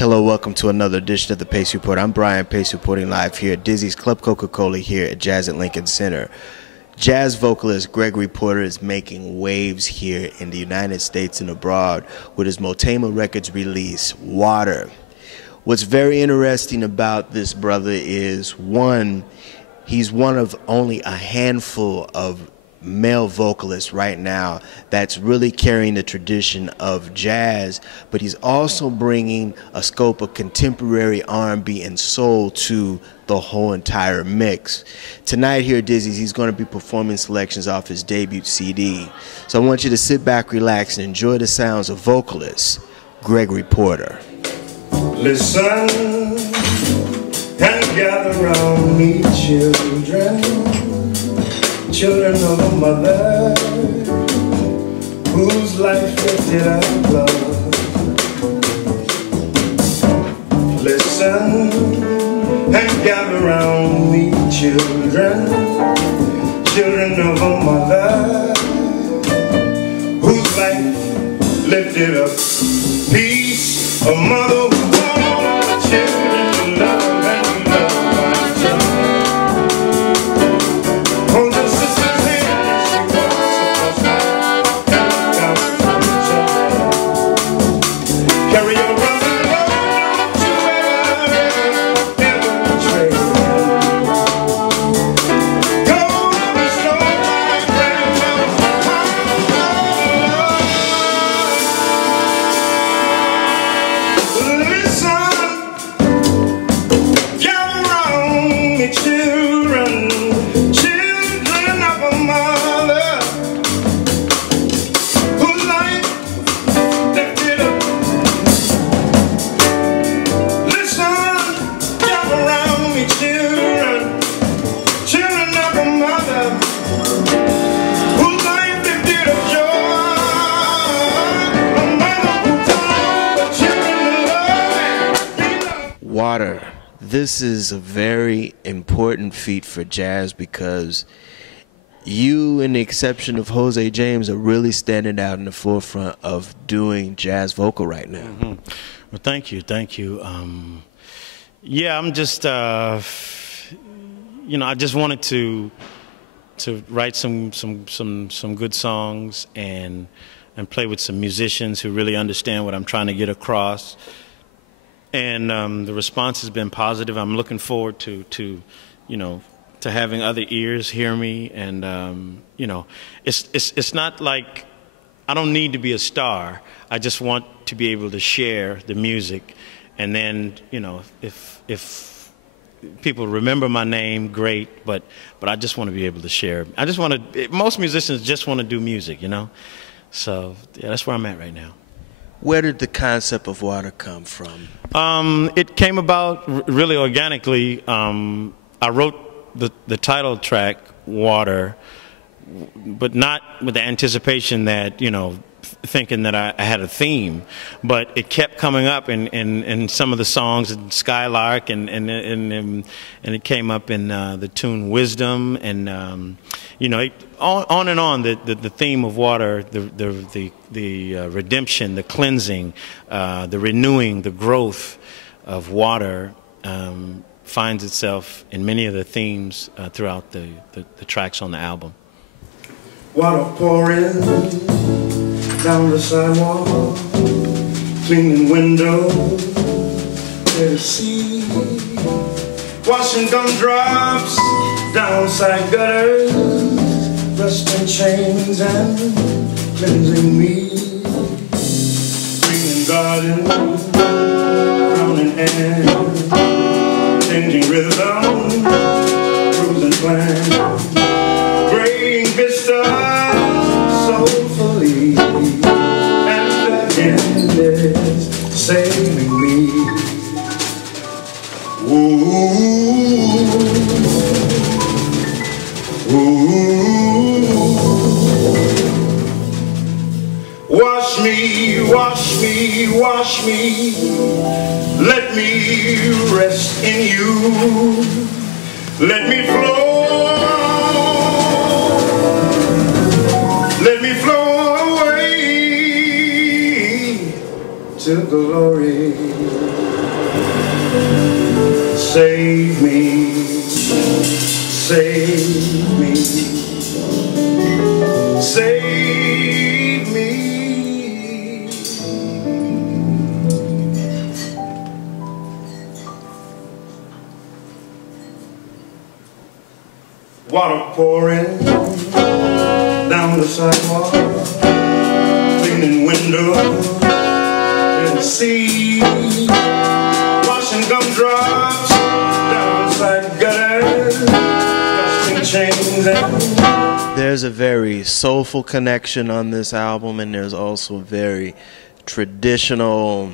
Hello, welcome to another edition of the Pace Report. I'm Brian Pace, reporting live here at Dizzy's Club Coca-Cola here at Jazz at Lincoln Center. Jazz vocalist Gregory Porter is making waves here in the United States and abroad with his Motema Records release, Water. What's very interesting about this brother is, one, he's one of only a handful of male vocalist right now that's really carrying the tradition of jazz, but he's also bringing a scope of contemporary R&B and soul to the whole entire mix. Tonight here at Dizzy's, he's going to be performing selections off his debut CD. So I want you to sit back, relax, and enjoy the sounds of vocalist Gregory Porter. Listen and gather round me, children. Children of a mother whose life lifted up love. Listen and gather round me, children. Children of a mother whose life lifted up peace. A mother who taught children to love and love my children. Water. This is a very important feat for jazz because you, in the exception of Jose James, are really standing out in the forefront of doing jazz vocal right now. Mm-hmm. Well, thank you, thank you. Yeah, I'm just, you know, I just wanted to write some good songs and play with some musicians who really understand what I'm trying to get across. And the response has been positive. I'm looking forward to you know, to having other ears hear me. And you know, it's not like I don't need to be a star. I just want to be able to share the music. And then, you know, if people remember my name, great. But I just want to be able to share. I just want to. Most musicians just want to do music, you know. So yeah, that's where I'm at right now. Where did the concept of Water come from? It came about really organically. I wrote the title track, Water, but not with the anticipation that, you know, thinking that I had a theme. But it kept coming up in some of the songs, in Skylark, and it came up in the tune Wisdom, and you know, on and on. The theme of water, the redemption, the cleansing, the renewing, the growth of water finds itself in many of the themes throughout the tracks on the album. Water pouring down the sidewalk, cleaning windows, there to see, washing gumdrops down side gutters, rusting chains and cleansing me, green garden, crowning air, changing rhythm, cruising plan, graying vistas, soulfully, and the end is saving me. Ooh, ooh. Wash me, wash me, wash me. Let me rest in you. Let me flow. Let me flow away to glory. Save me, save me, save me. Water pouring down the sidewalk, cleaning windows in the sea, washing gumdrops downside gutters, dusting chains and... There's a very soulful connection on this album, and there's also a very traditional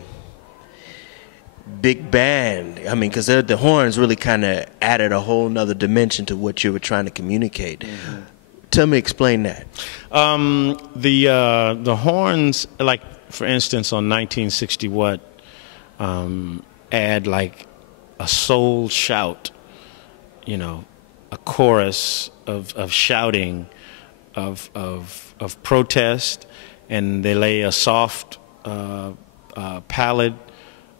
big band. I mean, because the horns really kind of added a whole nother dimension to what you were trying to communicate. Mm-hmm. Tell me, explain that. The horns, like for instance, on 1960 What, add like a soul shout, you know, a chorus of shouting, of protest, and they lay a soft palette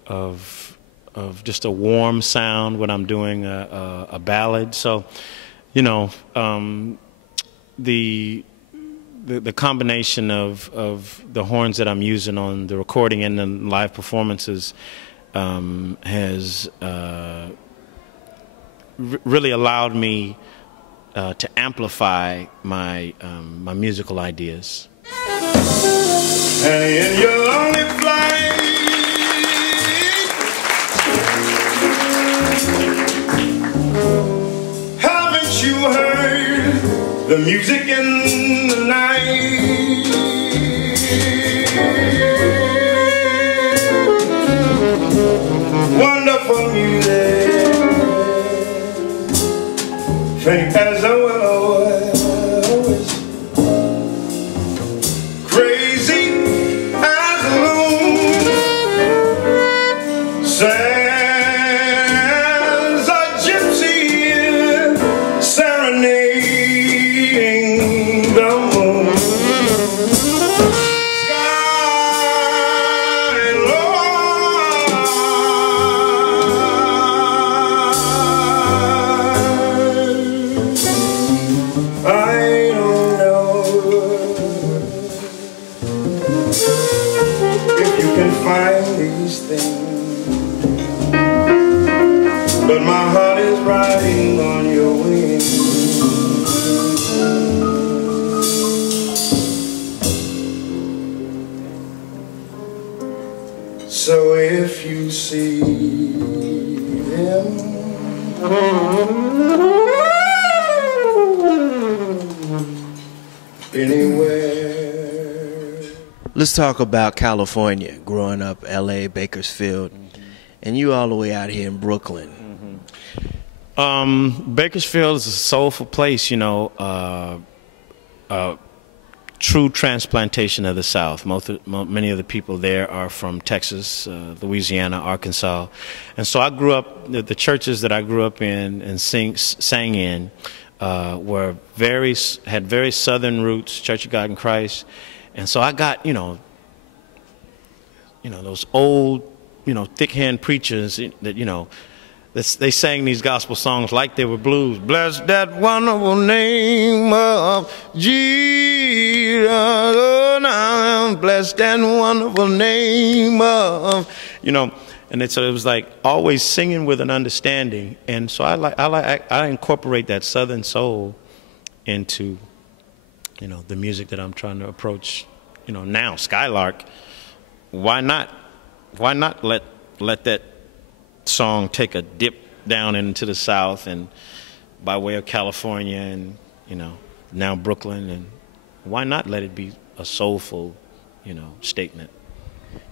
of just a warm sound when I'm doing a ballad. So, you know, the combination of the horns that I'm using on the recording and the live performances has really allowed me to amplify my my musical ideas. And in your lonely flight, haven't you heard the music in the night? Wonderful music, faint as a willow, crazy as a loon, as a gypsy serenading the moon. Sky low, I don't know if you can find these things, but my heart is riding on your wings. So if you see him, anywhere. Let's talk about California, growing up L.A., Bakersfield, and you all the way out here in Brooklyn. Bakersfield is a soulful place, you know, true transplantation of the South. Many of the people there are from Texas, Louisiana, Arkansas. And so I grew up, the churches that I grew up in and sang in had very Southern roots, Church of God in Christ. And so I got, you know, those old, thick-hand preachers that, they sang these gospel songs like they were blues. Bless that wonderful name of Jesus. Oh, now bless that wonderful name of, And so it was like always singing with an understanding. And so I incorporate that Southern soul into, the music that I'm trying to approach, now. Skylark, why not let that song take a dip down into the South and by way of California and now Brooklyn, and why not let it be a soulful statement?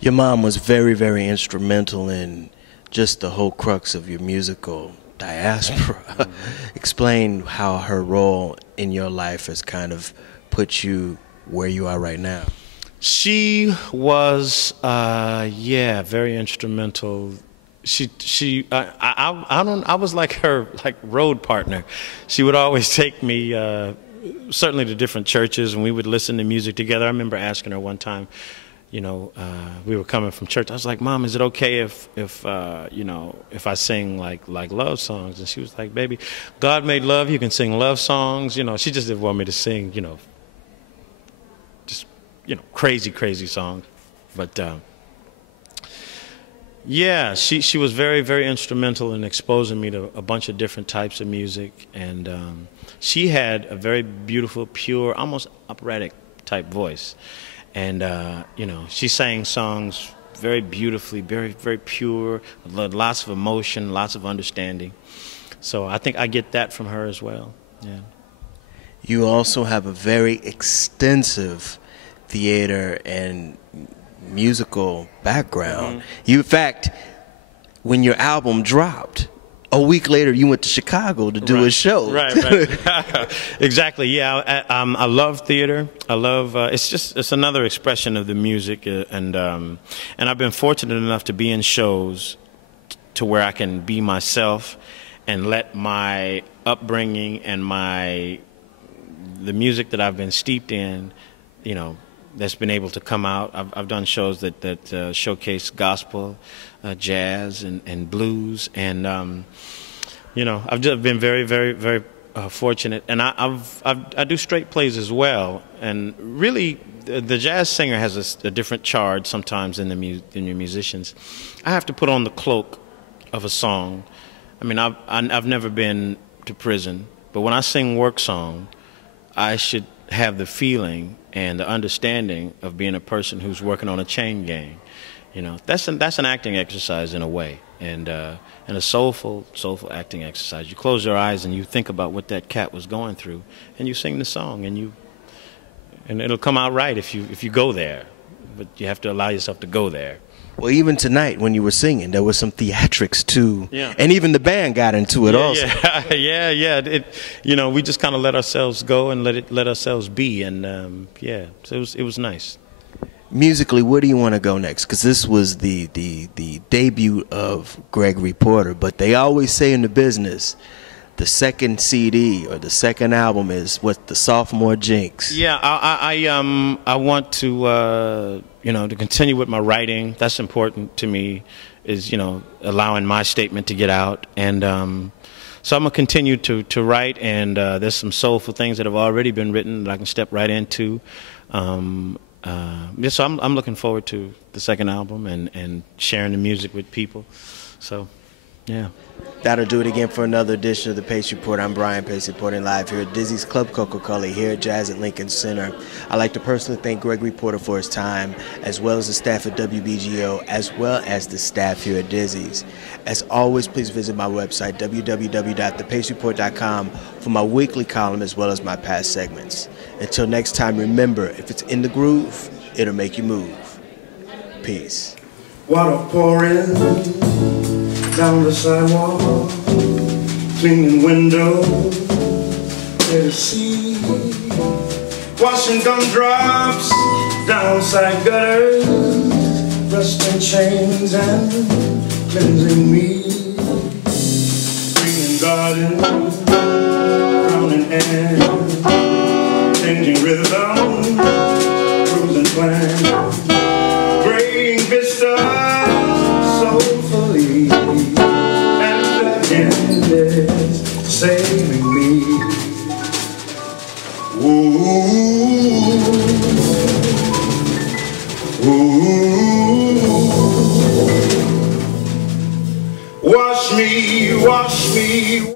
Your mom was very, very instrumental in just the whole crux of your musical diaspora. Explain how her role in your life has kind of put you where you are right now. She was very instrumental. I was like her road partner. She would always take me certainly to different churches, and we would listen to music together. I remember asking her one time, you know, we were coming from church. I was like, Mom, is it okay if you know, if I sing like love songs? And she was like, baby, God made love. You can sing love songs. You know, she just didn't want me to sing, you know, just, you know, crazy songs. But yeah, she was very, very instrumental in exposing me to a bunch of different types of music. And she had a very beautiful, pure, almost operatic type voice. And, you know, she sang songs very beautifully, very, very pure, lots of emotion, lots of understanding. So I think I get that from her as well, yeah. You also have a very extensive theater and musical background. You, in fact, when your album dropped, a week later you went to Chicago to do a show. Right. Exactly. Yeah, I love theater. I love it's another expression of the music, and I've been fortunate enough to be in shows to where I can be myself and let my upbringing and the music that I've been steeped in, you know, that's been able to come out. I've done shows that showcase gospel, jazz, and blues, and you know, I've just been very, very, very fortunate. And I do straight plays as well. And really, the jazz singer has a different charge sometimes than your musicians. I have to put on the cloak of a song. I mean, I've never been to prison, but when I sing work song, I should have the feeling and the understanding of being a person who's working on a chain gang. You know, that's an acting exercise in a way, and a soulful acting exercise. You close your eyes and you think about what that cat was going through, and you sing the song, and it'll come out right if you go there, but you have to allow yourself to go there. Well, even tonight when you were singing, there was some theatrics too, yeah. And even the band got into it also. Yeah. You know, we just kind of let ourselves go and let ourselves be, and yeah, so it was nice. Musically, where do you want to go next? Because this was the debut of Gregory Porter, but they always say in the business, the second CD or the second album is what the sophomore jinx. Yeah, I want to you know, to continue with my writing. That's important to me, is, you know, allowing my statement to get out, and so I'm gonna continue to write, and there's some soulful things that have already been written that I can step right into. Yeah, so I'm looking forward to the second album and sharing the music with people. So, yeah. That'll do it again for another edition of the Pace Report. I'm Brian Pace, reporting live here at Dizzy's Club Coca here at Jazz at Lincoln Center. I'd like to personally thank Gregory Porter for his time, as well as the staff at WBGO, as well as the staff here at Dizzy's. As always, please visit my website, www.thepacereport.com, for my weekly column as well as my past segments. Until next time, remember, if it's in the groove, it'll make you move. Peace. Water pouring down the sidewalk, cleaning windows, let it see, washing gumdrops down side gutters, rusting chains and cleansing me, green garden, drowning air, changing rhythm, cruising plan, graying vistas, soulfully, and the end is saving me. Ooh, ooh. Wash me, wash me.